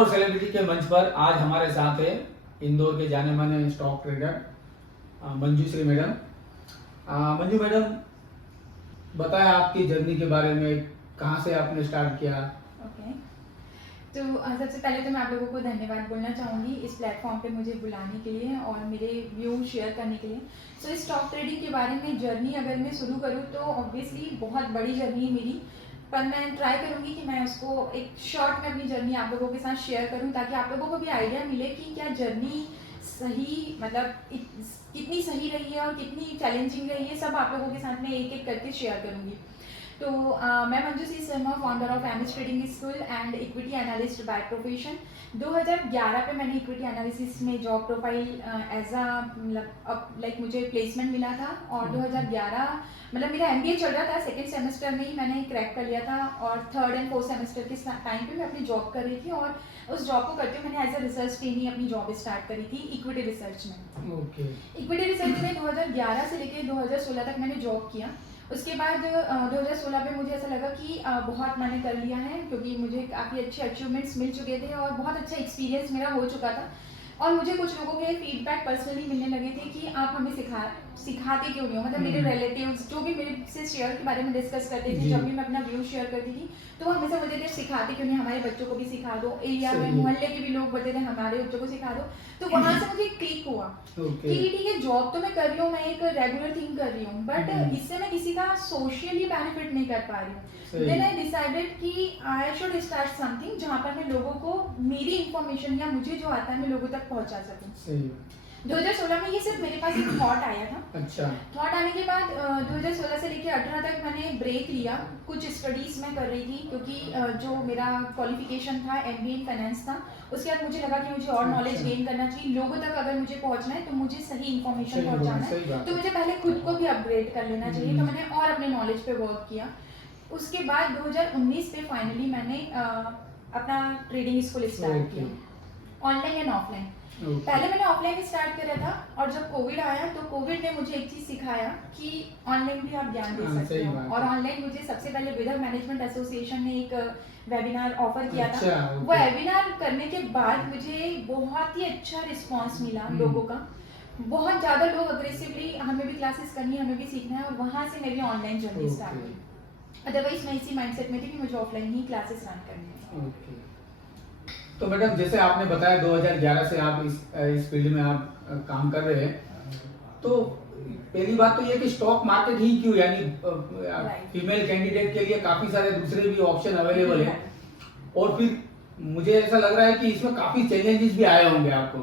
Indore celebrity के मंच पर आज हमारे साथ है इंदौर के जाने माने stock trader Manjushree madam. Manju madam, बताएं आपकी जर्नी के बारे में, कहाँ से आपने स्टार्ट किया? ओके, तो सबसे पहले तो मैं आप लोगों को धन्यवाद बोलना चाहूँगी इस प्लेटफॉर्म पे मुझे बुलाने के लिए और मेरे व्यू शेयर करने के लिए। सो स्टॉक ट्रेडिंग के बारे में जर्नी अगर मैं शुरू करूँ तो ऑब्वियसली बहुत बड़ी जर्नी है मेरी, पर मैं ट्राई करूँगी कि मैं उसको एक शॉर्ट में अपनी जर्नी आप लोगों के साथ शेयर करूँ ताकि आप लोगों को भी आइडिया मिले कि क्या जर्नी सही मतलब कितनी सही रही है और कितनी चैलेंजिंग रही है, सब आप लोगों के साथ में एक एक करके शेयर करूँगी। तो मैं Manjushree Sharma, founder of MS trading school and equity analyst by profession. 2011 पे मैंने इक्विटी एनालिसिस में जॉब प्रोफाइल एज लाइक मुझे प्लेसमेंट मिला था और 2011 मतलब मेरा एमबीए चल रहा था, सेकेंड सेमेस्टर में ही मैंने क्रैक कर लिया था और थर्ड एंड फोर्थ सेमेस्टर के टाइम पे मैं अपनी जॉब कर रही थी और उस जॉब को करते हुए मैंने एज अ रिसर्च ट्रेनी अपनी जॉब स्टार्ट करी थी इक्विटी रिसर्च में। इक्विटी रिसर्च में 2011 से लेकर 2016 तक मैंने जॉब किया। उसके बाद 2016 में मुझे ऐसा लगा कि बहुत मैंने कर लिया है क्योंकि मुझे काफ़ी अच्छे अचीवमेंट्स मिल चुके थे और बहुत अच्छा एक्सपीरियंस मेरा हो चुका था और मुझे कुछ लोगों के फीडबैक पर्सनली मिलने लगे थे कि आप हमें सिखाते क्यों नहीं हो, मतलब मेरे रिलेटिव्स जो भी मेरे से शेयर के बारे में डिस्कस करते थे, जब भी मैं अपना व्यू शेयर करती थी तो वो हमेशा बोलते थे सिखाते क्यों नहीं, हमारे बच्चों को भी सिखा दो, एरिया में मोहल्ले के भी लोग बोलते थे हमारे बच्चों को सिखा दो। तो वहाँ से मुझे क्लिक हुआ कि ठीक है, जॉब तो मैं कर रही हूँ, मैं एक रेगुलर थिंग कर रही हूँ, बट इससे मैं किसी का सोशली बेनिफिट नहीं कर पा रही हूँ। देन आई डिसाइडेड कि आई शुड स्टार्ट समथिंग जहाँ पर मैं लोगों को मेरी इंफॉर्मेशन या मुझे जो आता है मैं लोगों तक पहुँचा सकूँ। 2016 में ये सिर्फ मेरे पास एक थॉट आया था। अच्छा। थॉट आने के बाद 2016 से लेकर 18 तक मैंने ब्रेक लिया, कुछ स्टडीज मैं कर रही थी क्योंकि जो मेरा क्वालिफिकेशन था एमबीए इन फाइनेंस था। उसके बाद मुझे लगा कि मुझे और नॉलेज गेन करना चाहिए, लोगों तक अगर मुझे पहुंचना है तो मुझे सही इन्फॉर्मेशन पहुंचाना है, तो मुझे पहले खुद को भी अपग्रेड कर लेना चाहिए। तो मैंने और अपने नॉलेज पे वर्क किया। उसके बाद 2019 पे फाइनली मैंने अपना ट्रेडिंग स्कूल स्टार्ट किया, ऑनलाइन एंड ऑफलाइन। पहले मैंने ऑफलाइन स्टार्ट करा था और जब कोविड आया तो कोविड ने मुझे एक चीज सिखाया कि ऑनलाइन भी आप ज्ञान दे सकते हो और ऑनलाइन मुझे सबसे पहले विदर मैनेजमेंट एसोसिएशन ने एक वेबिनार ऑफर किया था। वो वेबिनार करने के बाद मुझे बहुत ही अच्छा रिस्पांस मिला लोगों का, बहुत ज़्यादा लोग अग्रेसिवली हमें भी क्लासेस करनी है, हमें भी सीखना है, और वहाँ से मेरी ऑनलाइन जर्नी स्टार्ट हुई। अदरवाइज मैं इसी माइंडसेट में थी कि मुझे ऑफलाइन ही क्लासेस रन करनी है। तो मैडम, जैसे आपने बताया 2011 से आप इस फील्ड में आप काम कर रहे हैं, तो पहली बात तो ये कि स्टॉक मार्केट ही क्यों, यानी फीमेल कैंडिडेट के लिए काफी सारे दूसरे भी ऑप्शन अवेलेबल है और फिर मुझे ऐसा लग रहा है कि इसमें काफी चैलेंजेस भी आए होंगे आपको,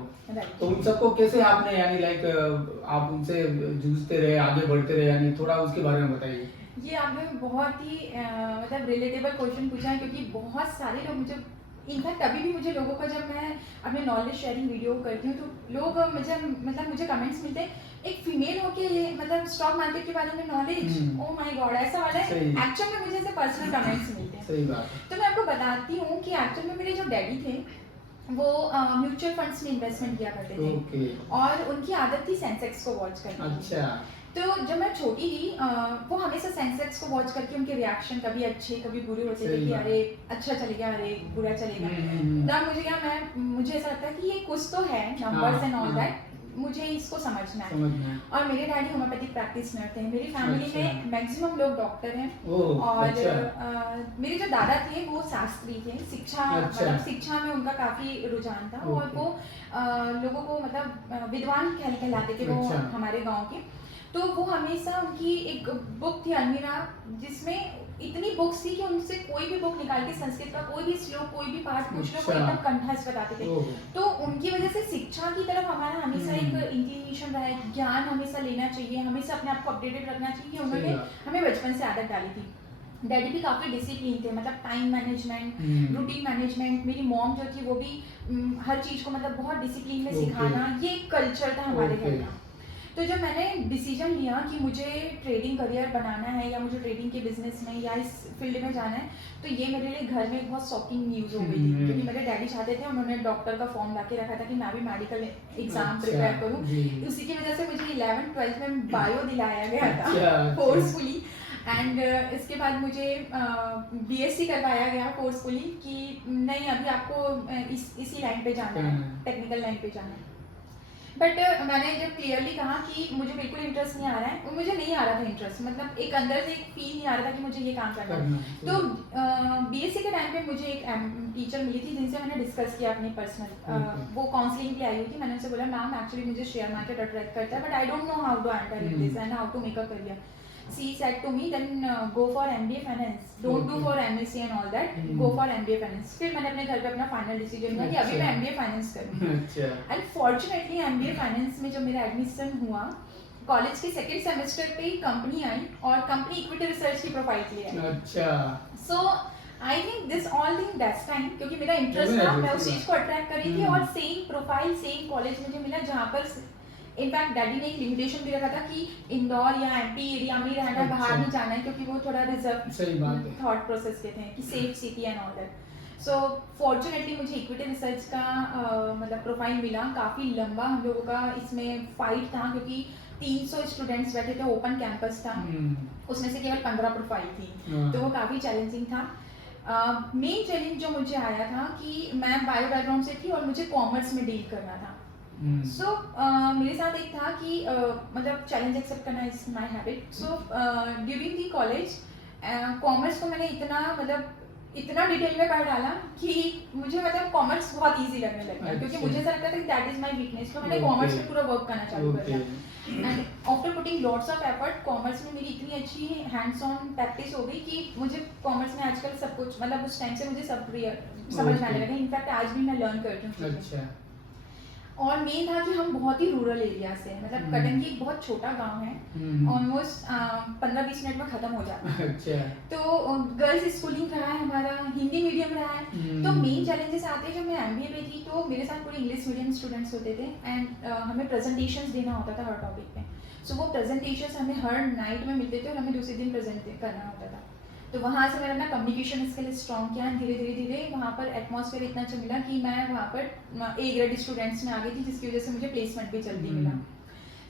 तो उन सबको कैसे आपने यानी आप उनसे जूझते रहे, आगे बढ़ते रहे, यानी थोड़ा उसके बारे में बताइए। ये आपने बहुत ही मतलब रिलेटेबल क्वेश्चन पूछा है क्योंकि बहुत सारे लोग मुझे, इनफैक्ट अभी भी मुझे लोगों का जब मैं अपने नॉलेज शेयरिंग वीडियो करती हूँ तो लोग मुझे कमेंट्स मिलते हैं, एक फीमेल होके ये मतलब स्टॉक मार्केट के बारे में नॉलेज, ओ माय गॉड, ऐसा वाला है। एक्चुअल में मुझे ऐसे पर्सनल कमेंट्स मिलते हैं। सही बात है। तो मैं आपको बताती हूँ कि एक्चुअल में मेरे जो डैडी थे वो म्यूचुअल फंड्स में इन्वेस्टमेंट किया करते थे और उनकी आदत थी सेंसेक्स को वॉच करने की। अच्छा। तो जब मैं छोटी थी वो हमेशा सेंसेक्स को वॉच करके उनके रिएक्शन कभी अच्छे कभी बुरे होते थे कि अरे अच्छा चलेगा, अरे बुरा चलेगा। तब मुझे ऐसा लगता है कि ये कुछ तो है, नंबर्स एंड ऑल दैट, मुझे इसको समझना है। और मेरे डैडी होम्योपैथिक प्रैक्टिशनर थे, मेरी फैमिली में मैक्सिमम लोग डॉक्टर हैं और मेरे जो दादा थे वो शास्त्री थे, मतलब शिक्षा में उनका काफी रुझान था और वो लोगों को मतलब विद्वान कहलाते थे वो हमारे गाँव के। तो वो हमेशा उनकी एक बुक थी अलमीरा जिसमें इतनी बुक्स थी कि उनसे कोई भी बुक निकाल के संस्कृत का कोई भी श्लोक कोई भी पाठ पूछ लो वो एकदम कंठस्थ बताते थे। तो उनकी वजह से शिक्षा की तरफ हमारा हमेशा एक इंक्लिनेशन रहा है, ज्ञान हमेशा लेना चाहिए, हमेशा अपने आप को अपडेटेड रखना चाहिए, उन्होंने हमें बचपन से आदत डाली थी। डैडी भी काफ़ी डिसिप्लिन थे, मतलब टाइम मैनेजमेंट, रूटीन मैनेजमेंट। मेरी मॉम जो थी वो भी हर चीज़ को मतलब बहुत डिसिप्लिन में सिखाना, ये एक कल्चर था हमारे घर का। तो जब मैंने डिसीजन लिया कि मुझे ट्रेडिंग करियर बनाना है या मुझे ट्रेडिंग के बिजनेस में या इस फील्ड में जाना है, तो ये मेरे लिए घर में एक बहुत शॉकिंग न्यूज़ हो गई थी क्योंकि मेरे डैडी चाहते थे, उन्होंने डॉक्टर का फॉर्म ला के रखा था कि मैं भी मेडिकल एग्जाम प्रिपेयर करूँ। उसी की वजह से मुझे 11th 12th में बायो दिलाया गया था फोर्सफुली। एंड इसके बाद मुझे बीएससी करवाया गया फोर्सफुली कि नहीं अभी आपको इसी लाइन पे जाना है, टेक्निकल लाइन पे जाना है। बट मैंने जब क्लियरली कहा कि मुझे बिल्कुल इंटरेस्ट नहीं आ रहा है, और मुझे नहीं आ रहा था इंटरेस्ट, मतलब एक अंदर से एक फील नहीं आ रहा था कि मुझे ये काम करना है। तो बीएससी के टाइम पे मुझे एक टीचर मिली थी जिनसे मैंने डिस्कस किया अपनी पर्सनल, वो काउंसलिंग के लिए आई हुई थी। मैंने उनसे बोला मैम एक्चुअली मुझे शेयर मार्केट अट्रैक्ट करता है, but I don't know how to enter in this and how to make a career. She said to me, then go for MBA finance. Don't do for MSc and all that. Go for MBA finance. फिर मैंने अपने घर पे अपना final decision लिया कि अभी मैं MBA finance करूँगी। एंड फॉर्चुनेटली MBA finance में जब मेरा एडमिशन हुआ, कॉलेज के सेकेंड सेमेस्टर पे ही कंपनी आई और कंपनी इक्विटी रिसर्च की प्रोफाइल के लिए आई। अच्छा। So I think this all thing that's time, क्योंकि मेरा इंटरेस्ट था, मैं उस चीज को अट्रैक्ट कर रही थी और सेम प्रोफाइल सेम कॉलेज मुझे मिला जहाँ पर इनफैक्ट डैडी ने एक लिमिटेशन भी रखा था कि इंदौर या एमपी एरिया में रहना है, बाहर नहीं जाना है, क्योंकि वो थोड़ा रिजर्व थॉट प्रोसेस के थे कि safe city and all that. So fortunately मुझे इक्विटी रिसर्च का मतलब प्रोफाइल मिला। काफ़ी लंबा हम लोगों का इसमें फाइट था, क्योंकि 300 स्टूडेंट्स बैठे थे, ओपन कैंपस था, उसमें से केवल 15 प्रोफाइल थी, तो वो काफ़ी चैलेंजिंग था। मेन चैलेंज जो मुझे आया था कि मैं बायो बैकग्राउंड से थी और मुझे कॉमर्स में डील करना था। सो मेरे साथ एक था कि मतलब चैलेंज एक्सेप्ट करना is my habit. So during the college commerce को मैंने इतना डिटेल में पढ़ डाला कि मुझे मतलब कॉमर्स बहुत इजी लगने लगा, क्योंकि मुझे ऐसा लगता था कि दैट इज माय वीकनेस, तो मैंने कॉमर्स में पूरा वर्क करना चालू कर दिया। And after putting lots of effort commerce में मेरी इतनी अच्छी हैंड्स ऑन प्रैक्टिस हो गई कि मुझे कॉमर्स में आजकल सब कुछ, मतलब उस टाइम से मुझे सब समझ में आने लगा। इनफैक्ट आज भी मैं लर्न करती हूँ। अच्छा। और मेन था कि हम बहुत ही रूरल एरिया से, मतलब कटंगी एक बहुत छोटा गांव है, ऑलमोस्ट 15-20 मिनट में खत्म हो जाता है। अच्छा। तो गर्ल्स स्कूलिंग रहा है हमारा, हिंदी मीडियम रहा है। तो मेन चैलेंजेस आते हैं जब मैं एमबीए में थी, तो मेरे साथ पूरे इंग्लिश मीडियम स्टूडेंट्स होते थे एंड हमें प्रेजेंटेशंस देना होता था हर टॉपिक पे। सो वो प्रेजेंटेशंस हमें हर नाइट में मिलते थे और हमें दूसरे दिन प्रेजेंट करना होता था। तो वहाँ से मैंने अपना कम्युनिकेशन स्किल स्ट्रॉन्ग किया, धीरे धीरे वहाँ पर एटमॉस्फेयर इतना अच्छा मिला कि मैं वहाँ पर ए ग्रेड स्टूडेंट्स में आ गई थी, जिसकी वजह से मुझे प्लेसमेंट भी जल्दी मिला।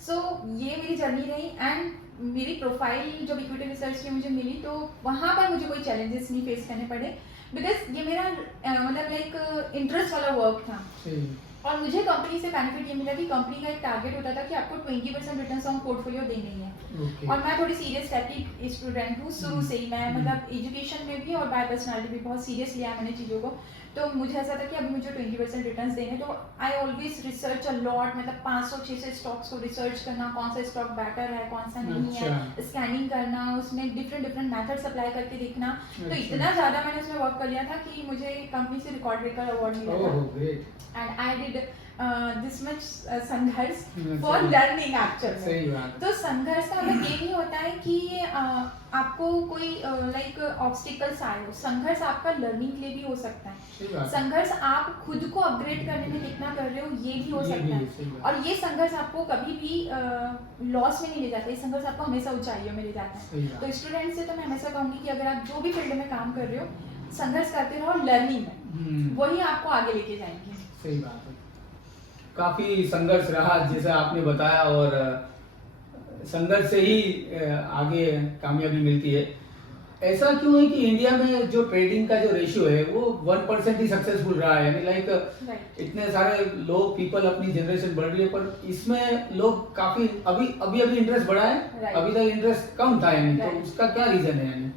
सो ये मेरी जर्नी रही। एंड मेरी प्रोफाइल जब इक्विटी रिसर्च की मुझे मिली, तो वहाँ पर मुझे कोई चैलेंजेस नहीं फेस करने पड़े, बिकॉज ये मेरा मतलब लाइक इंटरेस्ट वाला वर्क था। और मुझे कंपनी से बेनिफिट ये मिला कि कंपनी का एक टारगेट होता था कि आपको 20% रिटर्न्स ऑन पोर्टफोलियो देने ही है। और मैं थोड़ी सीरियस टाइप की स्टूडेंट हूँ शुरू से ही। मैं मतलब एजुकेशन में भी और बाय पर्सनालिटी भी बहुत सीरियस लिया मैंने चीज़ों को। तो मुझे ऐसा था कि अभी मुझे 20% रिटर्न्स देने, तो I always research a lot, मतलब 500-600 स्टॉक्स को रिसर्च करना, कौन सा स्टॉक बेटर है कौन सा नहीं है, स्कैनिंग करना, उसमें डिफरेंट मेथड्स अप्लाई करके देखना। तो इतना ज़्यादा मैंने उसमें वर्क कर लिया था कि मुझे कंपनी से रिकॉर्ड ब्रेकर अवार्ड मिला था। And I did this much संघर्ष फॉर लर्निंग एक्चुअली। तो संघर्ष का मतलब ये नहीं होता है कि आपको कोई लाइक ऑब्स्टिकल्स आए हो, संघर्ष आपका लर्निंग के लिए भी हो सकता है। संघर्ष आप खुद को अपग्रेड करने में कितना कर रहे हो ये भी हो सकता है। और ये संघर्ष आपको कभी भी लॉस में नहीं ले जाता, ये संघर्ष आपको हमेशा ऊंचाइयों में ले जाता है। तो स्टूडेंट से तो मैं हमेशा कहूँगी कि अगर आप जो भी फील्ड में काम कर रहे हो, संघर्ष करते रहो लर्निंग में, वही आपको आगे लेके जाएंगे। सही बात है। काफी संघर्ष रहा जैसा आपने बताया, और संघर्ष से ही आगे कामयाबी मिलती है। ऐसा क्यों है कि इंडिया में जो ट्रेडिंग का जो रेशियो है वो 1% ही सक्सेसफुल रहा है, यानी लाइक इतने सारे लोग पीपल अपनी जनरेशन बढ़ रही है, पर इसमें लोग काफी अभी इंटरेस्ट बढ़ा है, अभी तक इंटरेस्ट कम था, यानी तो उसका क्या रीजन है? यानी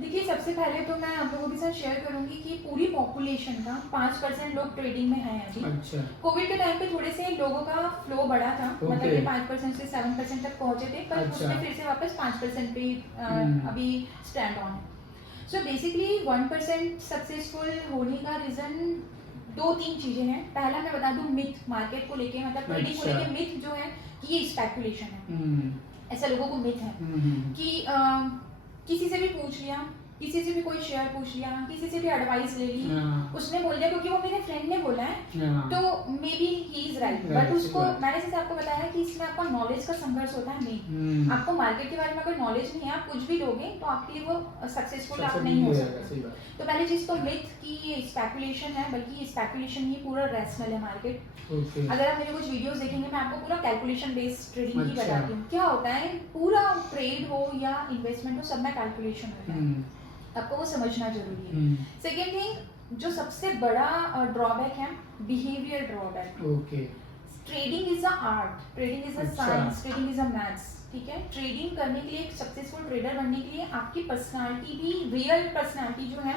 देखिए, सबसे पहले तो मैं आप लोगों के साथ शेयर करूंगी कि पूरी पॉपुलेशन का 5% लोग ट्रेडिंग में हैं अभी। अच्छा। कोविड के टाइम पे थोड़े से लोगों का फ्लो बढ़ा था, मतलब ये 5% से 7% तक पहुंचे थे, पर उसमें फिर से वापस 5% पे अभी स्टैंड ऑन है। सो बेसिकली 1% सक्सेसफुल होने का रीजन 2-3 चीजें हैं। पहला मैं बता दूं, मिथ मार्केट को लेके, मतलब ट्रेडिंग को लेके मिथ जो है कि ये स्पेकुलेशन है। ऐसा लोगों को मिथ है कि किसी से भी पूछ लिया, किसी से भी कोई शेयर पूछ लिया, किसी से भी एडवाइस ले ली, उसने बोल दिया क्योंकि वो मेरे फ्रेंड ने बोला है, तो may be he is right, Right, but उसको right. मैंने जैसे आपको बताया कि इसमें आपका नॉलेज का संघर्ष होता है नहीं। आपको मार्केट के बारे में अगर नॉलेज नहीं है, आप कुछ भी लोगे तो आपके लिए वो सक्सेसफुल आप नहीं हो सकते। सही बात। तो पहली चीज तो मिथ कि ये स्पेकुलेशन है, बल्कि स्पेकुलेशन ही पूरा रैशनल है मार्केट। ओके। अगर आप मेरे कुछ वीडियोस देखेंगे, मैं आपको पूरा कैलकुलेशन बेस्ड ट्रेडिंग ही अच्छा। बताती हूँ। क्या होता है, पूरा ट्रेड हो या इन्वेस्टमेंट हो, सब में कैलकुलेशन होता है, आपको वो समझना जरूरी है। सेकेंड थिंग, जो सबसे बड़ा ड्रॉबैक है, behaviour drawback. Okay. Trading is a art, trading is a अच्छा। Science, trading is a maths, ठीक है। ट्रेडिंग करने के लिए, एक सक्सेसफुल ट्रेडर बनने के लिए आपकी पर्सनालिटी भी, रियल पर्सनालिटी जो है,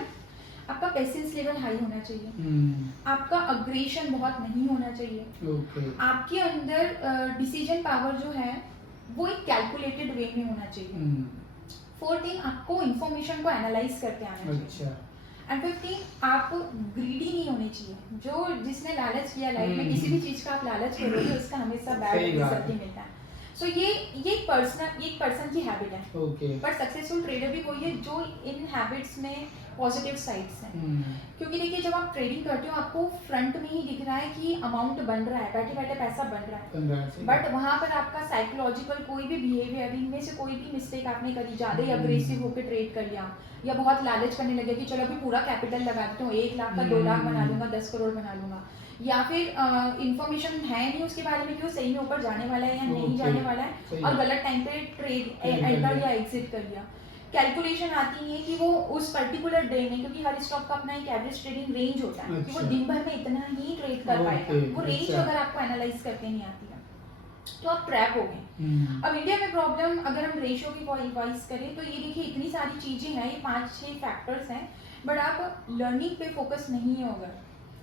आपका पेशेंस लेवल हाई होना चाहिए, आपका अग्रेशन बहुत नहीं होना चाहिए, ओके। आपके अंदर डिसीजन पावर जो है वो एक कैलकुलेटेड वे में होना चाहिए। फोर्थ थिंग, आपको इंफॉर्मेशन को एनालाइज करके आना चाहिए। अच्छा। एंड फिफ्थ थिंग, आप ग्रीडी नहीं होने चाहिए। जो जिसने लालच किया लाइफ में, किसी भी चीज का आप लालच करोगे उसका हमेशा बैड सही बात रिजल्ट ही मिलता है। सो ये एक पर्सन की हैबिट है। ओके। बट सक्सेसफुल ट्रेडर भी वही है जो इन हैबिट्स में पॉजिटिव साइड्स हैं। क्योंकि देखिए, जब आप ट्रेडिंग करते हो आपको फ्रंट में ही दिख रहा है कि अमाउंट बन रहा है, बैठे बैठे पैसा बन रहा है, बट वहां पर आपका साइकोलॉजिकल कोई भी बिहेवियर, इनमें से कोई भी मिस्टेक आपने करी, ज्यादा ही अग्रेसिव होकर ट्रेड कर लिया, या बहुत लालच करने लगे कि चलो अभी पूरा कैपिटल लगा देता हूँ, 1 लाख का 2 लाख बना लूंगा, 10 करोड़ बना लूंगा, या फिर इंफॉर्मेशन है नहीं उसके बारे में कि वो सही में ऊपर जाने वाला है या नहीं जाने वाला है, और गलत टाइम पे ट्रेड एंटर या एग्जिट कर लिया। कैलकुलेशन आती नहीं है कि वो उस पर्टिकुलर डे में, क्योंकि हर स्टॉक का अपना एक एवरेज ट्रेडिंग रेंज होता है, कि वो दिन भर में इतना ही ट्रेड कर पाएगा। वो रेंज अगर आपको एनालाइज करके नहीं आती है तो आप ट्रैप हो गए। अब इंडिया में प्रॉब्लम, अगर हम रेशियो की वाइज करें तो ये देखिए, इतनी सारी चीजें हैं, ये 5-6 फैक्टर्स हैं, बट आप लर्निंग पे फोकस नहीं है, अगर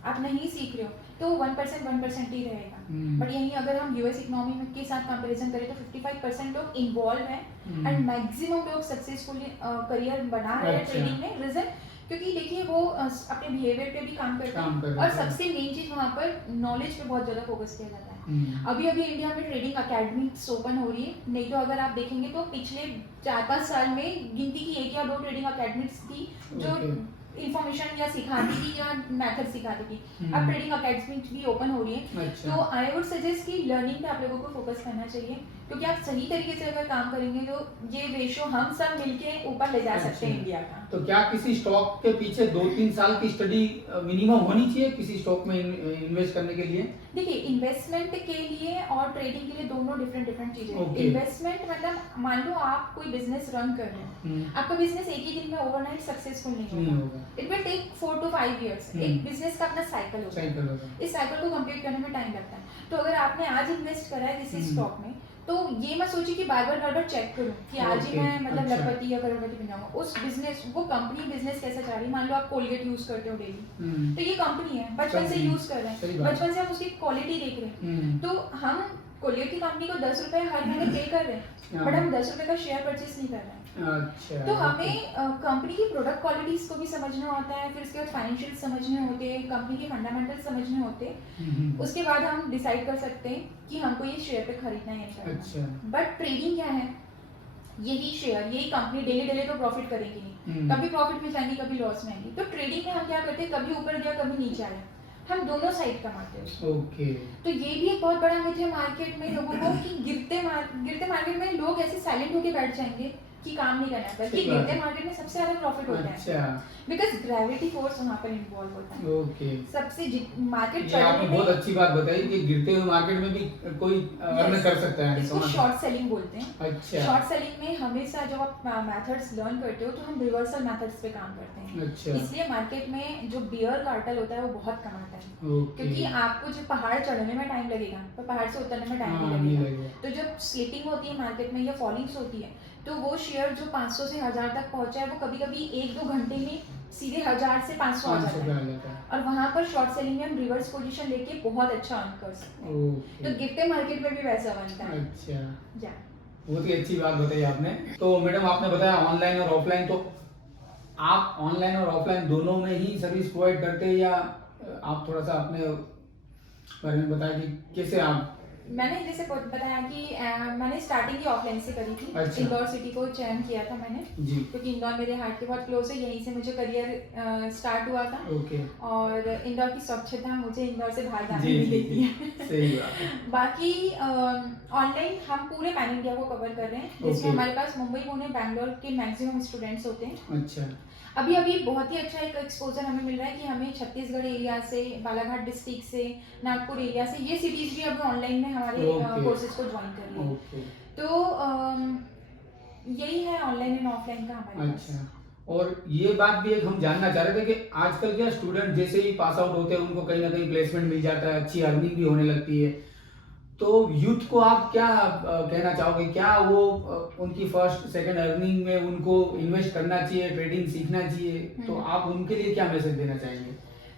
आप नहीं सीख रहे हो तो 1% ही रहेगा। बट यहीं अगर हम यूएस इकोनॉमी के साथ कंपैरिजन करें तो 55% लोग इन्वॉल्व हैं एंड मैक्सिमम लोग सक्सेसफुली करियर बना रहे हैं ट्रेडिंग में। रीजन, क्योंकि देखिए वो अपने बिहेवियर पे भी काम करते हैं, और सबसे मेन चीज वहाँ पर नॉलेज पे बहुत ज्यादा फोकस किया जाता है। अभी अभी इंडिया में ट्रेडिंग अकेडमीज ओपन हो रही है, नहीं तो अगर आप देखेंगे तो पिछले 4-5 साल में गिनती की 1 या 2 ट्रेडिंग अकेडमीज थी जो इन्फॉर्मेशन या सिखाती थी या मेथड सिखाती थी। अब ट्रेडिंग अकेडमी भी ओपन हो रही है। अच्छा। तो आई वुड सजेस्ट कि लर्निंग पे आप लोगों को फोकस करना चाहिए, क्योंकि आप सही तरीके से अगर काम करेंगे तो ये रेशियो हम सब मिलके ऊपर ले जा सकते हैं इंडिया का। तो क्या किसी स्टॉक के पीछे 2-3 साल की स्टडी मिनिमम होनी चाहिए किसी स्टॉक में इन्वेस्ट करने के लिए? देखिए, इन्वेस्टमेंट के लिए और ट्रेडिंग के लिए दोनों डिफरेंट चीजें हैं। इन्वेस्टमेंट मतलब मान लो आप कोई बिजनेस रन कर रहे हैं, आपका बिजनेस एक ही दिन में ओवरनाइट सक्सेसफुल नहीं होगा। It will take 4 to 5 years। एक बिजनेस का अपना साइकिल होता है, इस साइकिल को कंप्लीट करने में टाइम लगता है। तो अगर आपने आज इन्वेस्ट करा है किसी स्टॉक में, तो ये मत सोचिए कि बार बार चेक करूं कि आज ही मैं मतलब लखपति या करोड़पति बन जाऊंगा। उस बिजनेस, वो कंपनी बिजनेस कैसे चल रही है, मान लो आप कोलगेट यूज करते हो डेली, तो ये कंपनी है, बचपन से यूज कर रहे हैं, बचपन से आप उसकी क्वालिटी देख रहे हैं। तो हम कोलगेट की कंपनी को 10 रुपए हर महीने पे कर रहे हैं, बट हम 10 रुपए का शेयर परचेज नहीं कर रहे हैं। अच्छा। तो हमें कंपनी की प्रोडक्ट क्वालिटीज को भी समझना होता है, फिर उसके बाद फाइनेंशियल समझने होते हैं, कंपनी के फंडामेंटल समझने होते हैं, उसके बाद हम डिसाइड कर सकते हैं कि हमको ये शेयर पे खरीदना है या अच्छा। बट ट्रेडिंग क्या है, यही शेयर, यही कंपनी डेली तो प्रॉफिट करेगी नहीं, कभी प्रॉफिट में जाएंगी, कभी लॉस में आएंगी। तो ट्रेडिंग में हम क्या करते हैं, कभी ऊपर गया कभी नीचे आया, हम दोनों साइड कमाते हैं। ओके। तो ये भी एक बहुत बड़ा मिथ है मार्केट में लोगों को कि गिरते मार्केट में लोग ऐसे साइलेंट होके बैठ जाएंगे कि काम नहीं करना, बल्कि गिरते मार्केट में सबसे ज्यादा प्रॉफिट होता है। अच्छा। बिकॉज ग्रेविटी फोर्स वहाँ पर इन्वॉल्व होता है। ओके। सबसे मार्केट ये आपने बहुत अच्छी बात बताई कि गिरते हुए मार्केट में भी कोई अर्न कर सकता है। इसको शॉर्ट सेलिंग बोलते हैं। अच्छा। शॉर्ट सेलिंग में हमेशा जब आप मेथड्स लर्न करते हो तो हम रिवर्सल मेथड्स पे काम करते हैं। अच्छा। इसलिए मार्केट में जो बियर कार्टेल होता है वो बहुत कमाता है, क्योंकि आपको जो पहाड़ चढ़ने में टाइम लगेगा तो पहाड़ से उतरने में टाइम नहीं लगेगा। तो जब स्लिपिंग होती है मार्केट में या फॉलिंग्स होती है, तो वो शेयर जो 500 से 1000 तक पहुंचा है वो कभी कभी 1-2 घंटे में सीधे 1000 से 500 आ जाता है। और वहां पर शॉर्ट सेलिंग में हम रिवर्स पोजीशन लेके बहुत अच्छा अर्न कर सकते हैं। तो गिफ्टे मार्केट में भी वैसा बनता है। अच्छा। बहुत ही अच्छी बात बताई आपने। तो मैडम आपने बताया ऑनलाइन और ऑफलाइन, तो आप ऑनलाइन और ऑफलाइन दोनों में ही सर्विस प्रोवाइड करते हैं, या आप थोड़ा सा अपने बारे में बताएं कि कैसे आप मैंने जैसे बताया कि मैंने स्टार्टिंग ही ऑफलाइन से करी थी। अच्छा। इंदौर सिटी को चयन किया था मैंने, जी। क्योंकि इंदौर मेरे हार्ट के बहुत क्लोज है, यहीं से मुझे करियर स्टार्ट हुआ था। ओके। और इंदौर की स्वच्छता मुझे इंदौर से बाहर जाने जी नहीं जी देती जी, है। सही बात है। बाकी ऑनलाइन हम पूरे पैन इंडिया को कवर कर रहे हैं, जिसमें ओके। हमारे पास मुंबई, पुणे, बैंगलोर के मैक्सिमम स्टूडेंट्स होते हैं। अच्छा। अभी अभी बहुत ही अच्छा एक एक्सपोजर हमें मिल रहा है कि हमें छत्तीसगढ़ एरिया से, बालाघाट डिस्ट्रिक्ट से, नागपुर एरिया से, ये सिटीज भी अभी ऑनलाइन में हमारे ओके। कोर्सेज को ज्वाइन कर रही है। ओके। तो यही है ऑनलाइन एंड ऑफलाइन का हमारे पास। अच्छा, और ये बात भी एक हम जानना चाह रहे थे कि आजकल क्या स्टूडेंट जैसे ही पास आउट होते हैं उनको कहीं ना कहीं प्लेसमेंट मिल जाता है, अच्छी अर्निंग भी होने लगती है, तो यूथ को आप क्या कहना चाहोगे? क्या वो उनकी फर्स्ट सेकंड अर्निंग में उनको इन्वेस्ट करना चाहिए, ट्रेडिंग सीखना चाहिए, तो आप उनके लिए क्या मैसेज देना चाहेंगे?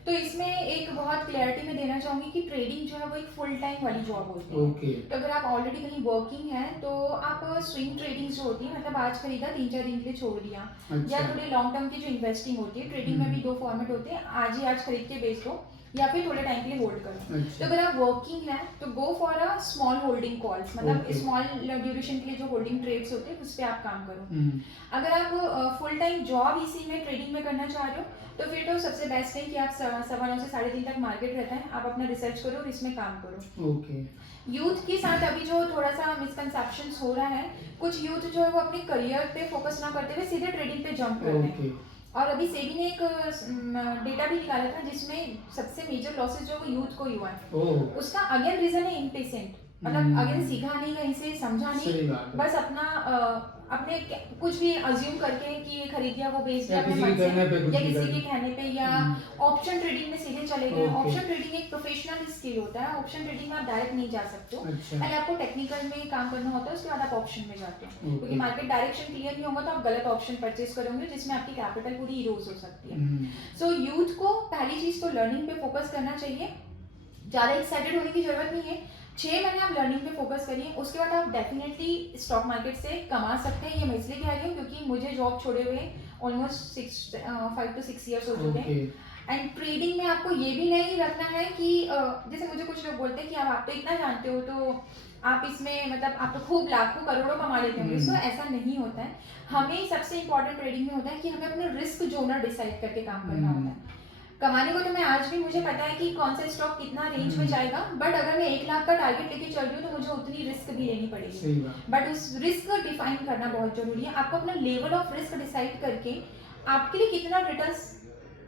तो इसमें एक बहुत क्लैरिटी में देना चाहूंगी कि ट्रेडिंग जो है वो एक फुल टाइम वाली जॉब होती है। ओके। तो अगर आप ऑलरेडी कहीं वर्किंग है तो आप स्विंग ट्रेडिंग जो होती है, मतलब आज खरीदा 3-4 दिन के लिए छोड़ दिया, अच्छा। या थोड़े लॉन्ग टर्म की जो इन्वेस्टिंग होती है, ट्रेडिंग में भी 2 फॉर्मेट होते हैं, आज ही आज खरीद के बेच दो या फिर थोड़े टाइम के लिए होल्ड करो। अच्छा। तो अगर आप वर्किंग है तो go for a small holding calls, मतलब Okay. स्मॉल ड्यूरेशन के लिए जो होल्डिंग ट्रेड्स होते हैं उस पर आप काम करो। हम्म। अगर आप फुल टाइम जॉब इसी में ट्रेडिंग में करना चाह रहे हो तो फिर तो सबसे बेस्ट है कि आप 9:15 से 3:30 तक मार्केट रहता है, आप अपना रिसर्च करो और इसमें काम करो। ओके। यूथ के साथ अभी जो थोड़ा सा मिसकंसेप्शंस हो रहा है, कुछ यूथ जो है वो अपने करियर पे फोकस ना करते हुए सीधे ट्रेडिंग पे जंप कर रहे हैं। ओके। और अभी सेबी ने एक डेटा भी निकाला था जिसमें सबसे मेजर लॉसेस जो वो यूथ को ही हुआ है। ओह। उसका अगेन रीजन है इम्पेशेंट, मतलब अगेन सीखा नहीं, कहीं से समझा सही नहीं, बात है। बस अपना अपने कुछ भी अज्यूम करके कि ये खरीद लिया वो बेच दिया या अपने किसी मन के कहने पे से, कुछ या भी किसी कर के कहने पे, या ऑप्शन ट्रेडिंग में सीधे चले गए। ओके। ऑप्शन ट्रेडिंग एक प्रोफेशनल स्किल होता है, ऑप्शन ट्रेडिंग में आप डायरेक्ट नहीं जा सकते हो, अच्छा। पहले आपको टेक्निकल में काम करना होता है, उसके बाद आप ऑप्शन में जाते हो, ओके। क्योंकि मार्केट डायरेक्शन क्लियर नहीं होगा तो आप गलत ऑप्शन परचेज करोगे जिसमें आपकी कैपिटल पूरी इरोज हो सकती है। सो यूथ को पहली चीज तो लर्निंग पे फोकस करना चाहिए, ज़्यादा एक्साइटेड होने की जरूरत नहीं है। 6 महीने आप लर्निंग पे फोकस करिए, उसके बाद आप डेफिनेटली स्टॉक मार्केट से कमा सकते हैं। ये मैं इसलिए कह रही हूँ क्योंकि मुझे जॉब छोड़े हुए ऑलमोस्ट 5 to 6 ईयर्स हो चुके हैं। एंड ट्रेडिंग में आपको ये भी नहीं रखना है कि जैसे मुझे कुछ लोग बोलते हैं कि आप तो इतना जानते हो तो आप इसमें मतलब आप तो खूब लाखों करोड़ों कमा लेते होंगे। सो ऐसा नहीं होता है। हमें सबसे इंपॉर्टेंट ट्रेडिंग में होता है कि हमें अपने रिस्क जोनर डिसाइड करके काम करना होता है। कमाने को तो मैं आज भी मुझे पता है कि कौन सा स्टॉक कितना रेंज में जाएगा, बट अगर मैं 1 लाख का टारगेट लेके चल रही हूँ तो मुझे उतनी रिस्क भी लेनी पड़ेगी। बट उस रिस्क डिफाइन करना बहुत जरूरी है। आपको अपना लेवल ऑफ रिस्क डिसाइड करके आपके लिए कितना रिटर्न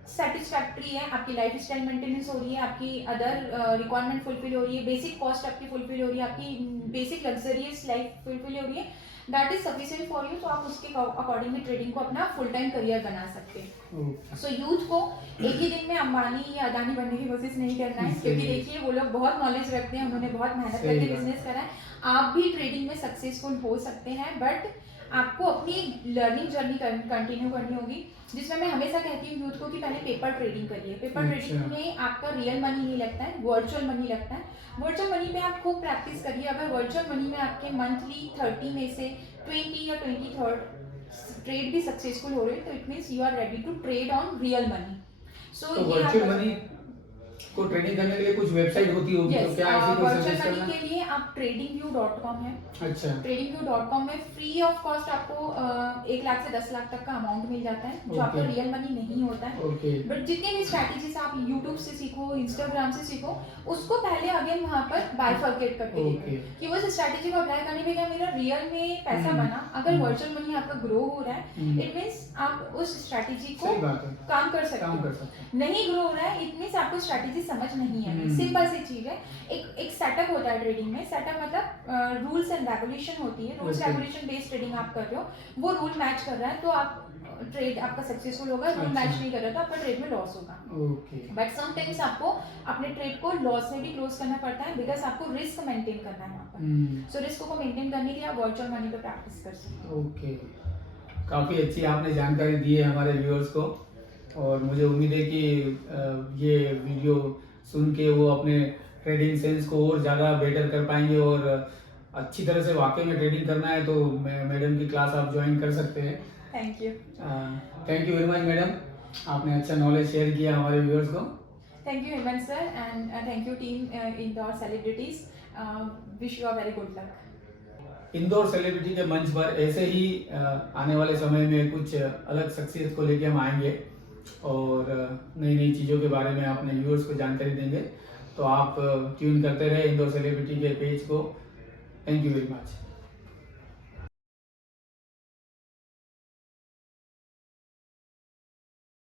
सेटिस्फैक्ट्री है, आपकी लाइफ स्टाइल मेंटेनेंस हो रही है, आपकी अदर रिक्वायरमेंट फुलफिल हो रही है, बेसिक कॉस्ट आपकी फुलफिल हो रही है, आपकी बेसिक लग्जरियस लाइफ फुलफिल हो रही है, that is sufficient for you. तो आप उसके अकॉर्डिंगली ट्रेडिंग को अपना फुल टाइम करियर बना सकते हैं। सो यूथ को एक ही दिन में अंबानी या अदानी बनने की कोशिश नहीं करना है, क्योंकि देखिए वो लोग बहुत नॉलेज रखते हैं, उन्होंने बहुत मेहनत करके बिजनेस करा है। आप भी ट्रेडिंग में सक्सेसफुल हो सकते हैं, बट आपको अपनी लर्निंग जर्नी कंटिन्यू करनी होगी, जिसमें मैं हमेशा कहती हूँ यूथ को कि पहले पेपर ट्रेडिंग करिए। पेपर ट्रेडिंग में आपका रियल मनी नहीं लगता है, वर्चुअल मनी लगता है। वर्चुअल मनी पे आप खूब प्रैक्टिस करिए। अगर वर्चुअल मनी में आपके मंथली 30 में से 20 या 23rd ट्रेड भी सक्सेसफुल हो रहे हैं तो it means you are ready to trade on real money. So virtual money को ट्रेडिंग करने के लिए कुछ वेबसाइट होती होगी, तो क्या ऐसी कोई वर्चुअल सजेस्ट करना? मनी के लिए आप tradingview.com है। अच्छा। tradingview.com में फ्री ऑफ कॉस्ट आपको 1 लाख से 10 लाख तक का अमाउंट मिल जाता है, जो आपका रियल मनी नहीं होता है। बट जितनी भी स्ट्रैटेजीज आप यूट्यूब से सीखो, इंस्टाग्राम से सीखो, उसको पहले अगेन वहाँ पर बाइफर्केट करके देखो कि वो स्ट्रैटेजी को अप्लाई करने पे क्या मेरा रियल में पैसा बना। अगर वर्चुअल मनी आपका ग्रो हो रहा है इट मीन्स आप उस स्ट्रैटेजी को काम कर सकते हो। नहीं ग्रो हो रहा है इट मीन्स आपको स्ट्रैटेजी समझ नहीं है। सिंपल सी चीज है, एक सेटअप होता है ट्रेडिंग में। सेटअप मतलब रूल्स एंड रेगुलेशन होती है। रूल्स रेगुलेशन बेस्ड ट्रेडिंग आप कर रहे हो, वो रूल मैच कर रहा है तो आप ट्रेड आपका सक्सेसफुल होगा। रूल मैच नहीं कर रहा तो आपका ट्रेड में लॉस होगा। बट समटाइम्स आपको अपने ट्रेड को लॉस में भी क्लोज करना पड़ता है, बिकॉज आपको रिस्क मेंटेन करना है वहाँ पर। सो रिस्क को मेंटेन करने के लिए आप वर्चुअल मनी पे प्रैक्टिस कर सकते हो। ओके, काफ़ी अच्छी आपने जानकारी दी है हमारे व्यूअर्स को, और मुझे उम्मीद है कि ये वीडियो सुन के वो अपने ट्रेडिंग सेंस को और ज़्यादा बेटर कर पाएंगे, और अच्छी तरह से वाकई में ट्रेडिंग करना है तो मैडम की क्लास आप ज्वाइन कर सकते हैं। Thank you. Thank you very much madam, आपने अच्छा नॉलेज शेयर किया हमारे व्यूअर्स को। Thank you Hemant sir and thank you team Indore celebrities wish you a very good luck. Indore celebrity के मंच पर ऐसे ही आने वाले समय में कुछ अलग शख्सियत को लेके हम आएंगे और नई नई चीज़ों के बारे में अपने व्यूअर्स को जानकारी देंगे। तो आप ट्यून करते रहे इंदौर सेलिब्रिटी के पेज को। Thank you very much.